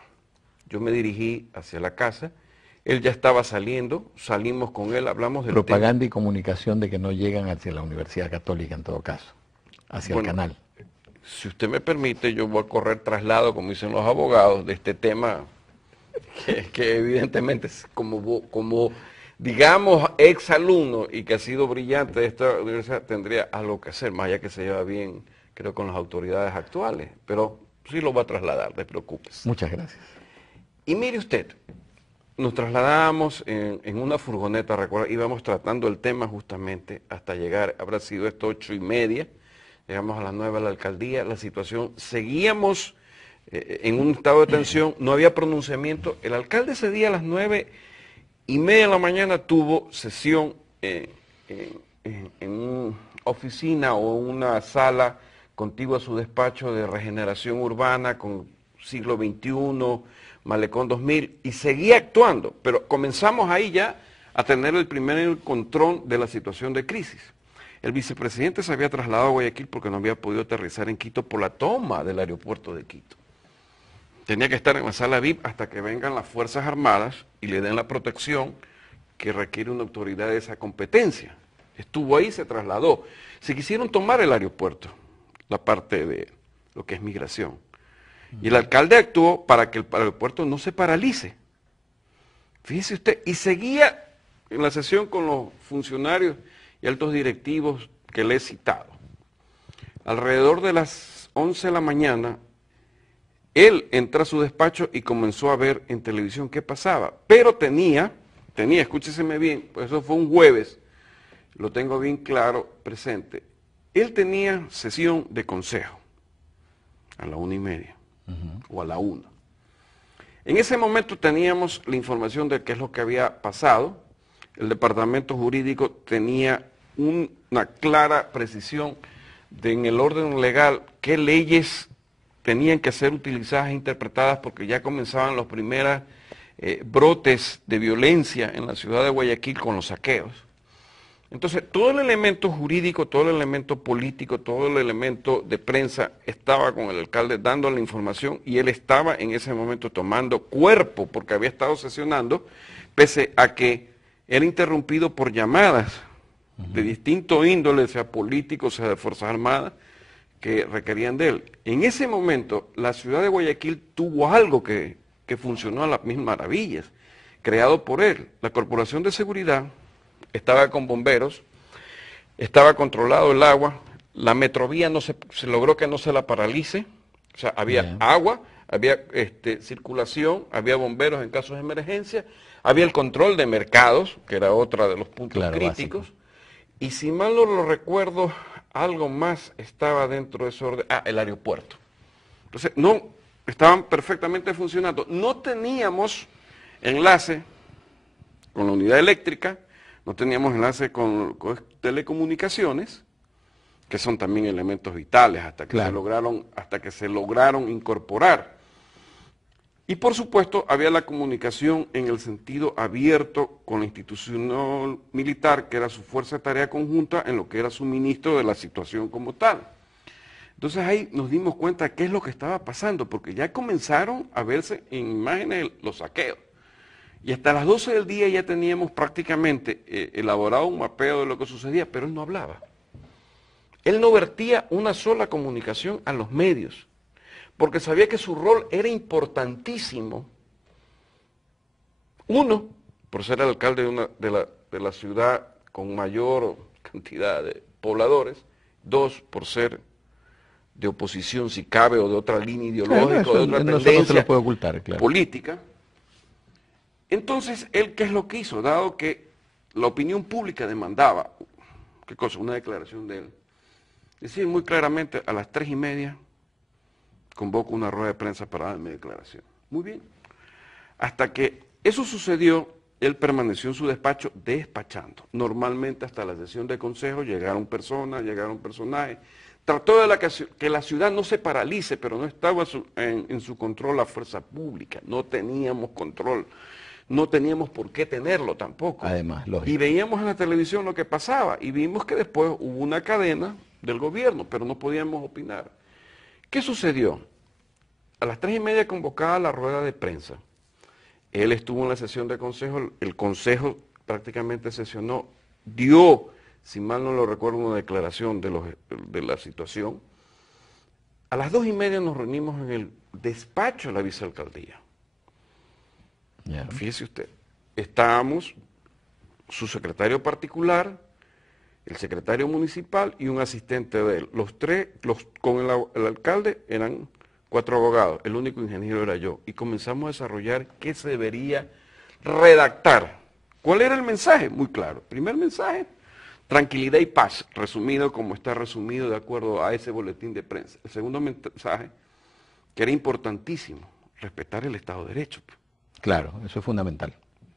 Yo me dirigí hacia la casa, él ya estaba saliendo, salimos con él, hablamos del propaganda y comunicación de que no llegan hacia la Universidad Católica en todo caso, hacia el canal. Si usted me permite, yo voy a correr traslado, como dicen los abogados, de este tema que evidentemente es como digamos, ex alumno y que ha sido brillante de esta universidad, tendría algo que hacer, más allá que se lleva bien, creo, con las autoridades actuales, pero sí lo va a trasladar, no te preocupes. Muchas gracias. Y mire usted, nos trasladamos en una furgoneta, recuerda, íbamos tratando el tema justamente hasta llegar, habrá sido esto 8:30, llegamos a las 9 a la alcaldía, la situación, seguíamos en un estado de tensión, no había pronunciamiento, el alcalde ese día a las 9:30 de la mañana tuvo sesión en una oficina o una sala contigua a su despacho de regeneración urbana con siglo XXI, Malecón 2000, y seguía actuando, pero comenzamos ahí ya a tener el primer control de la situación de crisis. El vicepresidente se había trasladado a Guayaquil porque no había podido aterrizar en Quito por la toma del aeropuerto de Quito. Tenía que estar en la sala VIP hasta que vengan las Fuerzas Armadas y le den la protección que requiere una autoridad de esa competencia. Estuvo ahí, se trasladó. Se quisieron tomar el aeropuerto, la parte de lo que es migración. Y el alcalde actuó para que el aeropuerto no se paralice. Fíjese usted, y seguía en la sesión con los funcionarios y altos directivos que le he citado. Alrededor de las 11 de la mañana, él entró a su despacho y comenzó a ver en televisión qué pasaba. Pero tenía, escúcheseme bien, pues eso fue un jueves, lo tengo bien claro, presente. Él tenía sesión de consejo a la 1:30 o a la 1. En ese momento teníamos la información de qué es lo que había pasado. El departamento jurídico tenía una clara precisión en el orden legal qué leyes tenían que ser utilizadas e interpretadas, porque ya comenzaban los primeros brotes de violencia en la ciudad de Guayaquil con los saqueos. Entonces, todo el elemento jurídico, todo el elemento político, todo el elemento de prensa estaba con el alcalde dando la información, y él estaba en ese momento tomando cuerpo porque había estado sesionando, pese a que era interrumpido por llamadas de distinto índole, sea político, sea de Fuerzas Armadas, que requerían de él. En ese momento, la ciudad de Guayaquil tuvo algo que funcionó a las mismas maravillas, creado por él. La Corporación de Seguridad estaba con bomberos, estaba controlado el agua, la metrovía se logró que no se la paralice, o sea, había agua, había circulación, había bomberos en casos de emergencia, había el control de mercados, que era otra de los puntos críticos, básico. Y si mal no lo recuerdo, algo más estaba dentro de ese orden, el aeropuerto. Entonces, no, estaban perfectamente funcionando. No teníamos enlace con la unidad eléctrica, no teníamos enlace con telecomunicaciones, que son también elementos vitales hasta que se lograron incorporar. Y por supuesto había la comunicación en el sentido abierto con la institución militar, que era su fuerza de tarea conjunta en lo que era suministro de la situación como tal. Entonces ahí nos dimos cuenta de qué es lo que estaba pasando, porque ya comenzaron a verse en imágenes los saqueos. Y hasta las 12 del día ya teníamos prácticamente elaborado un mapeo de lo que sucedía, pero él no hablaba. Él no vertía una sola comunicación a los medios, porque sabía que su rol era importantísimo. Uno, por ser el alcalde de la ciudad con mayor cantidad de pobladores. Dos, por ser de oposición, si cabe, o de otra línea ideológica, eso, o de otra tendencia no se lo puede ocultar, política. Entonces, él, ¿qué es lo que hizo? Dado que la opinión pública demandaba, ¿qué cosa? Una declaración de él. Decir muy claramente, a las 3:30 convoco una rueda de prensa para dar mi declaración. Muy bien. Hasta que eso sucedió, él permaneció en su despacho despachando. Normalmente hasta la sesión de consejo llegaron personas, llegaron personajes. Trató de que la ciudad no se paralice, pero no estaba en su control la fuerza pública. No teníamos control. No teníamos por qué tenerlo tampoco. Además, lógico. Y veíamos en la televisión lo que pasaba y vimos que después hubo una cadena del gobierno, pero no podíamos opinar. ¿Qué sucedió? A las 3:30 convocada la rueda de prensa. Él estuvo en la sesión de consejo, el consejo prácticamente sesionó, dio, si mal no lo recuerdo, una declaración de la situación. A las 2:30 nos reunimos en el despacho de la vicealcaldía. Fíjese usted, estábamos su secretario particular, el secretario municipal y un asistente de él. Los tres, con el alcalde eran 4 abogados, el único ingeniero era yo. Y comenzamos a desarrollar qué se debería redactar. ¿Cuál era el mensaje? Muy claro. Primer mensaje, tranquilidad y paz, resumido como está resumido de acuerdo a ese boletín de prensa. El segundo mensaje, que era importantísimo, respetar el Estado de Derecho. Claro, eso es fundamental.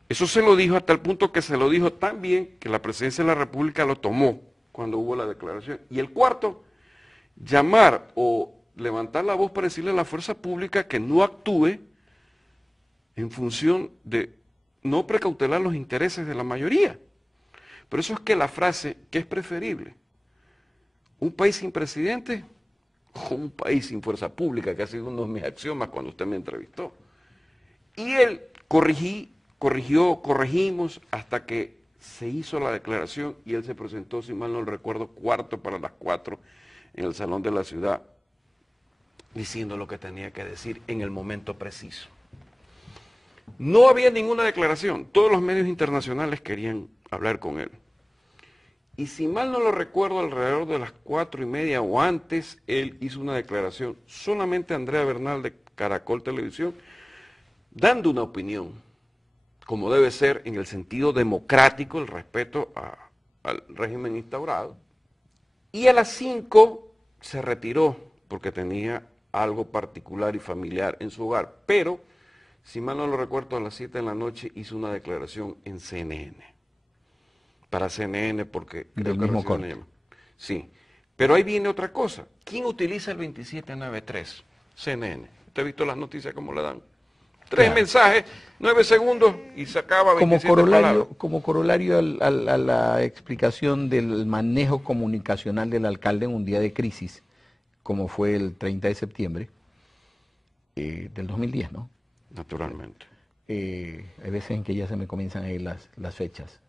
Eso se lo dijo hasta el punto que se lo dijo tan bien que la Presidencia de la República lo tomó cuando hubo la declaración. Y el cuarto, llamar o levantar la voz para decirle a la fuerza pública que no actúe en función de no precautelar los intereses de la mayoría. Por eso es que la frase, ¿qué es preferible? ¿Un país sin presidente o un país sin fuerza pública? Que ha sido uno de mis axiomas cuando usted me entrevistó. Y él corregimos hasta que se hizo la declaración y él se presentó, si mal no recuerdo, 4:45 en el Salón de la Ciudad, diciendo lo que tenía que decir en el momento preciso. No había ninguna declaración, todos los medios internacionales querían hablar con él. Y si mal no lo recuerdo, alrededor de las 4:30 o antes, él hizo una declaración, solamente Andrea Bernal de Caracol Televisión, dando una opinión, como debe ser en el sentido democrático, el respeto al régimen instaurado. Y a las 5 se retiró porque tenía algo particular y familiar en su hogar. Pero, si mal no lo recuerdo, a las 7 de la noche hizo una declaración en CNN. para CNN porque creo Del que mismo recibió una corte. llamada. Sí, pero ahí viene otra cosa. ¿Quién utiliza el 2793? CNN. ¿Usted ha visto las noticias cómo le dan? Tres Claro. mensajes, 9 segundos y se acaba 27 palabras. Como corolario a la explicación del manejo comunicacional del alcalde en un día de crisis, como fue el 30 de septiembre del 2010, ¿no? Naturalmente. Hay veces en que ya se me comienzan a ir las fechas,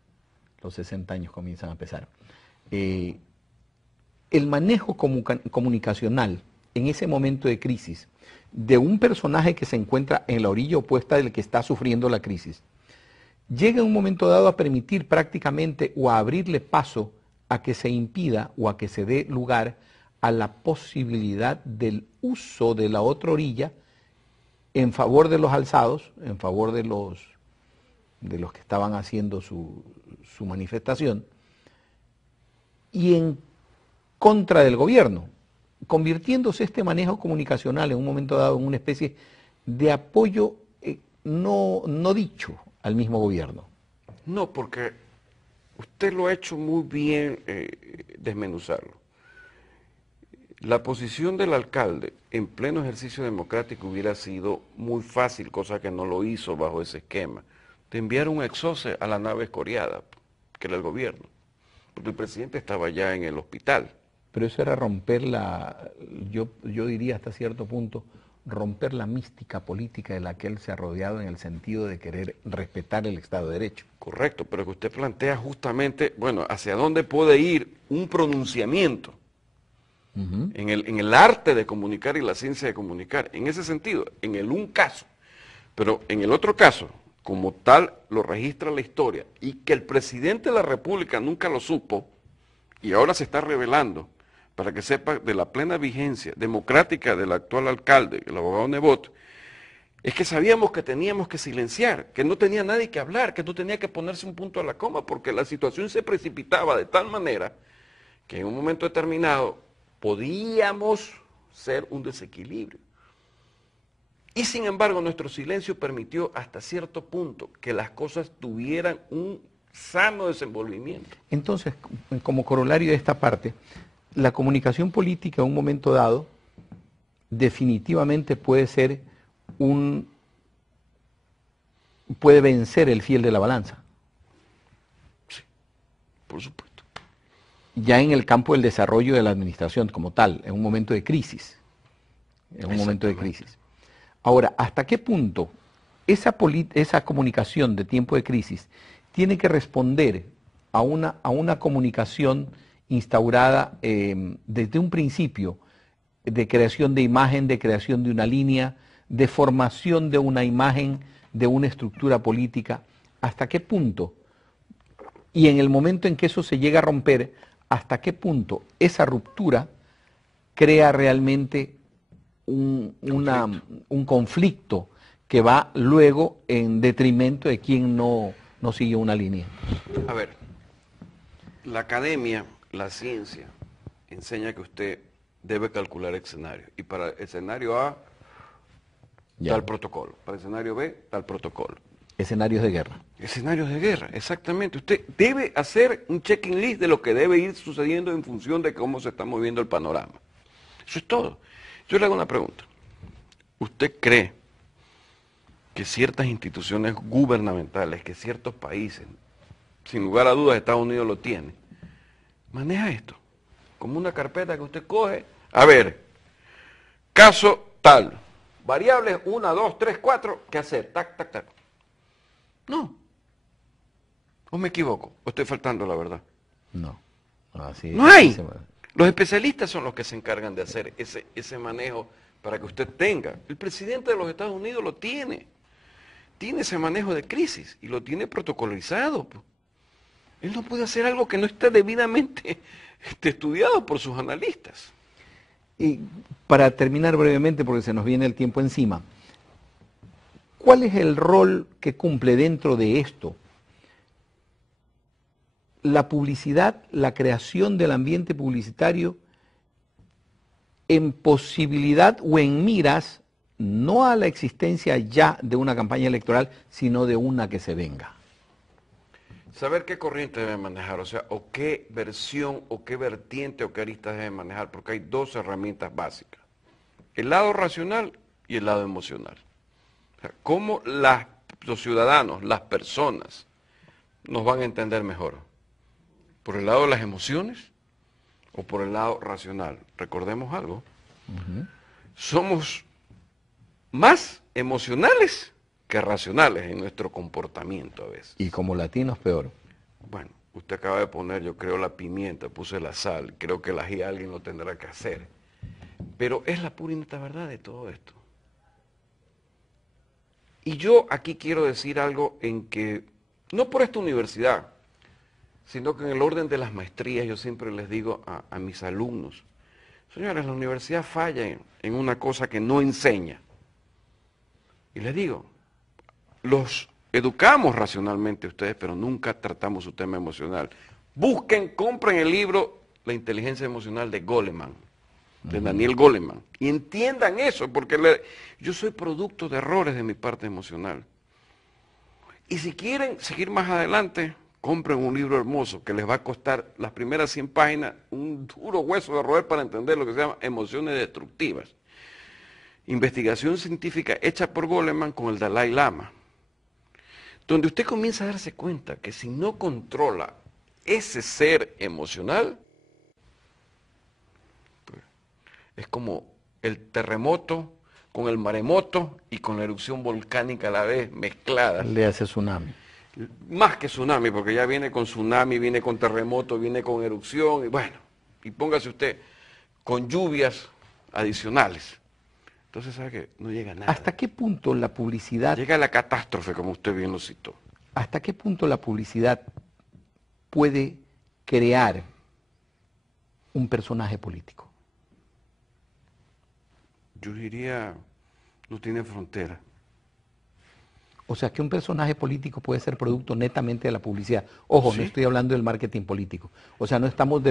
los 60 años comienzan a pesar. El manejo comunicacional en ese momento de crisis de un personaje que se encuentra en la orilla opuesta del que está sufriendo la crisis, llega en un momento dado a permitir prácticamente o a abrirle paso a que se impida o a que se dé lugar a la posibilidad del uso de la otra orilla en favor de los alzados, en favor de los que estaban haciendo su manifestación, y en contra del gobierno, convirtiéndose este manejo comunicacional en un momento dado en una especie de apoyo no dicho al mismo gobierno. No, porque usted lo ha hecho muy bien desmenuzarlo. La posición del alcalde en pleno ejercicio democrático hubiera sido muy fácil, cosa que no lo hizo bajo ese esquema, de enviar un exoce a la nave escoriada, que era el gobierno, porque el presidente estaba ya en el hospital. Pero eso era romper yo diría hasta cierto punto, romper la mística política de la que él se ha rodeado en el sentido de querer respetar el Estado de Derecho. Correcto, pero que usted plantea justamente, bueno, hacia dónde puede ir un pronunciamiento en el arte de comunicar y la ciencia de comunicar. En ese sentido, en el un caso, pero en el otro caso, como tal lo registra la historia, y que el presidente de la República nunca lo supo, y ahora se está revelando, para que sepa de la plena vigencia democrática del actual alcalde, el abogado Nebot, es que sabíamos que teníamos que silenciar, que no tenía nadie que hablar, que no tenía que ponerse un punto a la coma, porque la situación se precipitaba de tal manera que en un momento determinado podíamos ser un desequilibrio. Y sin embargo nuestro silencio permitió hasta cierto punto que las cosas tuvieran un sano desenvolvimiento. Entonces, como corolario de esta parte, la comunicación política en un momento dado definitivamente puede ser puede vencer el fiel de la balanza. Sí, por supuesto. Ya en el campo del desarrollo de la administración como tal, en un momento de crisis. En un momento de crisis. Ahora, ¿hasta qué punto esa comunicación de tiempo de crisis tiene que responder a una comunicación instaurada desde un principio de creación de imagen, de creación de una línea, de formación de una imagen, de una estructura política? ¿Hasta qué punto? Y en el momento en que eso se llega a romper, ¿hasta qué punto esa ruptura crea realmente un conflicto que va luego en detrimento de quien no sigue una línea? A ver, la academia, la ciencia, enseña que usted debe calcular escenarios. Y para el escenario A, tal protocolo. Para el escenario B, tal protocolo. Escenarios de guerra. Escenarios de guerra, exactamente. Usted debe hacer un checking list de lo que debe ir sucediendo en función de cómo se está moviendo el panorama. Eso es todo. Yo le hago una pregunta. ¿Usted cree que ciertas instituciones gubernamentales, que ciertos países, sin lugar a dudas Estados Unidos lo tiene, maneja esto como una carpeta que usted coge? A ver, caso tal, variables 1, 2, 3, 4, ¿qué hacer? Tac, tac, tac. No. ¿O me equivoco? ¿O estoy faltando la verdad? No. Así, no hay. Los especialistas son los que se encargan de hacer ese manejo para que usted tenga. El presidente de los Estados Unidos lo tiene. Tiene ese manejo de crisis y lo tiene protocolizado. Él no puede hacer algo que no esté debidamente estudiado por sus analistas. Y para terminar brevemente, porque se nos viene el tiempo encima, ¿cuál es el rol que cumple dentro de esto la publicidad, la creación del ambiente publicitario en posibilidad o en miras no a la existencia ya de una campaña electoral, sino de una que se venga? Saber qué corriente debe manejar, o sea, o qué versión, o qué vertiente, o qué aristas debe manejar, porque hay dos herramientas básicas. El lado racional y el lado emocional. O sea, cómo los ciudadanos, las personas, nos van a entender mejor. ¿Por el lado de las emociones o por el lado racional? Recordemos algo. Somos más emocionales que racionales en nuestro comportamiento a veces. Y como latinos peor. Bueno, usted acaba de poner, yo creo, la pimienta, puse la sal, creo que el ají alguien lo tendrá que hacer. Pero es la pura y neta verdad de todo esto. Y yo aquí quiero decir algo en que, no por esta universidad, sino que en el orden de las maestrías yo siempre les digo a mis alumnos, señores, la universidad falla en una cosa que no enseña. Y les digo, los educamos racionalmente ustedes, pero nunca tratamos su tema emocional. Busquen, compren el libro La inteligencia emocional de Goleman, de Daniel Goleman, y entiendan eso, porque yo soy producto de errores de mi parte emocional. Y si quieren seguir más adelante, compren un libro hermoso que les va a costar las primeras 100 páginas un duro hueso de roer para entender lo que se llama emociones destructivas. Investigación científica hecha por Goleman con el Dalai Lama, donde usted comienza a darse cuenta que si no controla ese ser emocional, pues, es como el terremoto con el maremoto y con la erupción volcánica a la vez mezcladas. Le hace tsunami. Más que tsunami, porque ya viene con tsunami, viene con terremoto, viene con erupción, y bueno, y póngase usted con lluvias adicionales. Entonces, ¿sabe qué? No llega a nada. ¿Hasta qué punto la publicidad... Llega a la catástrofe, como usted bien lo citó. ¿Hasta qué punto la publicidad puede crear un personaje político? Yo diría, no tiene frontera. O sea, que un personaje político puede ser producto netamente de la publicidad. Ojo, ¿Sí? No estoy hablando del marketing político. O sea, no estamos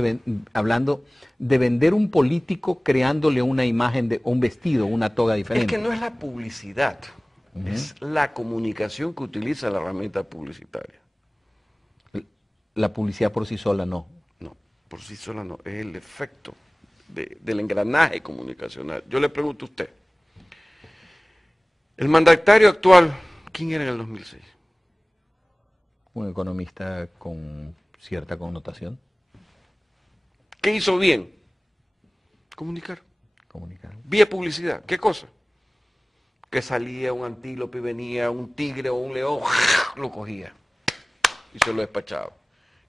hablando de vender un político creándole una imagen, de un vestido, una toga diferente. Es que no es la publicidad, es la comunicación que utiliza la herramienta publicitaria. La publicidad por sí sola no. No, por sí sola no, es el efecto del engranaje comunicacional. Yo le pregunto a usted, el mandatario actual, ¿quién era en el 2006? Un economista con cierta connotación. ¿Qué hizo bien? Comunicar. Comunicar. Vía publicidad. ¿Qué cosa? Que salía un antílope y venía un tigre o un león, lo cogía y se lo despachaba.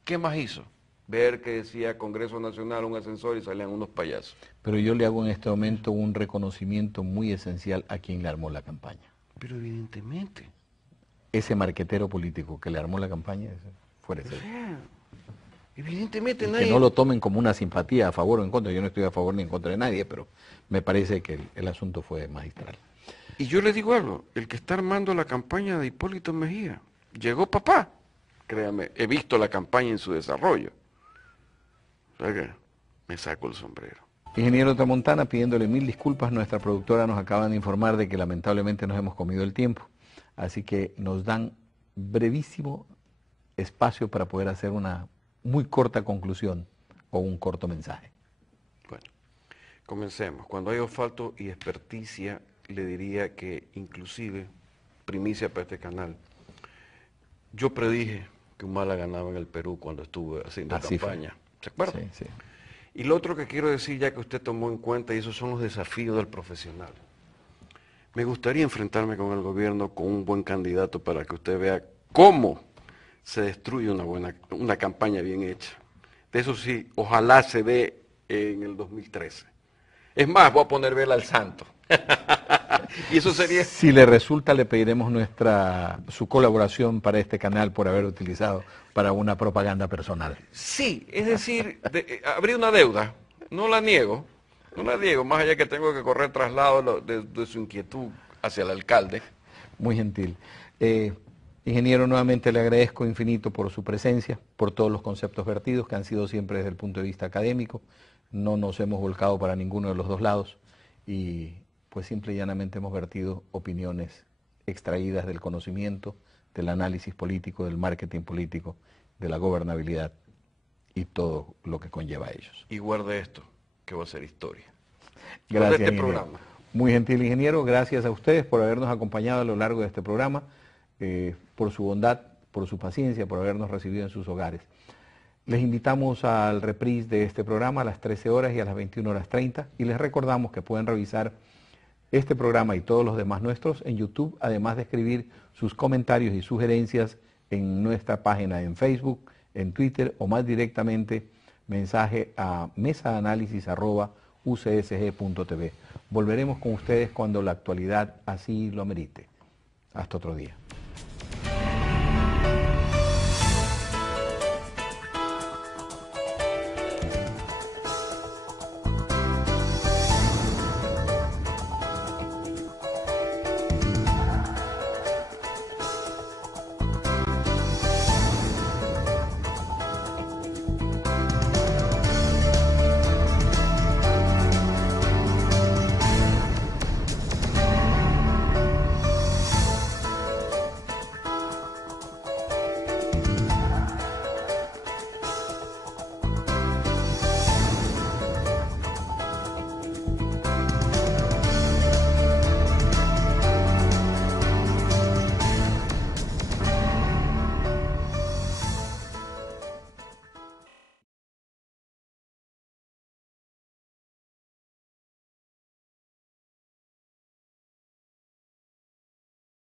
¿Qué más hizo? Ver que decía Congreso Nacional, un ascensor y salían unos payasos. Pero yo le hago en este momento un reconocimiento muy esencial a quien le armó la campaña. Pero evidentemente. Ese marquetero político que le armó la campaña, fuera de O serie. sea, evidentemente Y nadie... que no lo tomen como una simpatía a favor o en contra. Yo no estoy a favor ni en contra de nadie, pero me parece que el asunto fue magistral. Y yo les digo algo, el que está armando la campaña de Hipólito Mejía, llegó papá. Créame, he visto la campaña en su desarrollo. O sea que me saco el sombrero. Ingeniero Tramontana, pidiéndole 1000 disculpas, nuestra productora nos acaba de informar de que lamentablemente nos hemos comido el tiempo, así que nos dan brevísimo espacio para poder hacer una muy corta conclusión o un corto mensaje. Bueno, comencemos. Cuando hay asfalto y experticia, le diría que inclusive, primicia para este canal, yo predije que Humala ganaba en el Perú cuando estuve haciendo Así campaña. ¿Se acuerda? Sí, sí. Y lo otro que quiero decir, ya que usted tomó en cuenta, y esos son los desafíos del profesional. Me gustaría enfrentarme con el gobierno con un buen candidato para que usted vea cómo se destruye una campaña bien hecha. De eso sí, ojalá se dé en el 2013. Es más, voy a poner vela al santo. Y eso sería... Si le resulta, le pediremos su colaboración para este canal por haber utilizado para una propaganda personal. Sí, es decir, habría una deuda, no la niego, más allá que tengo que correr traslado de su inquietud hacia el alcalde. Muy gentil. Ingeniero, nuevamente le agradezco infinito por su presencia, por todos los conceptos vertidos que han sido siempre desde el punto de vista académico. No nos hemos volcado para ninguno de los dos lados y pues simple y llanamente hemos vertido opiniones extraídas del conocimiento, del análisis político, del marketing político de la gobernabilidad y todo lo que conlleva a ellos. Y guarde esto, que va a ser historia. Gracias, este ingeniero. programa. Muy gentil, ingeniero. Gracias a ustedes por habernos acompañado a lo largo de este programa, por su bondad, por su paciencia, por habernos recibido en sus hogares. Les invitamos al reprise de este programa a las 13 horas y a las 21:30 y les recordamos que pueden revisar este programa y todos los demás nuestros en YouTube, además de escribir sus comentarios y sugerencias en nuestra página en Facebook, en Twitter o más directamente mensaje a mesaanalysis@ucsg.tv. Volveremos con ustedes cuando la actualidad así lo amerite. Hasta otro día.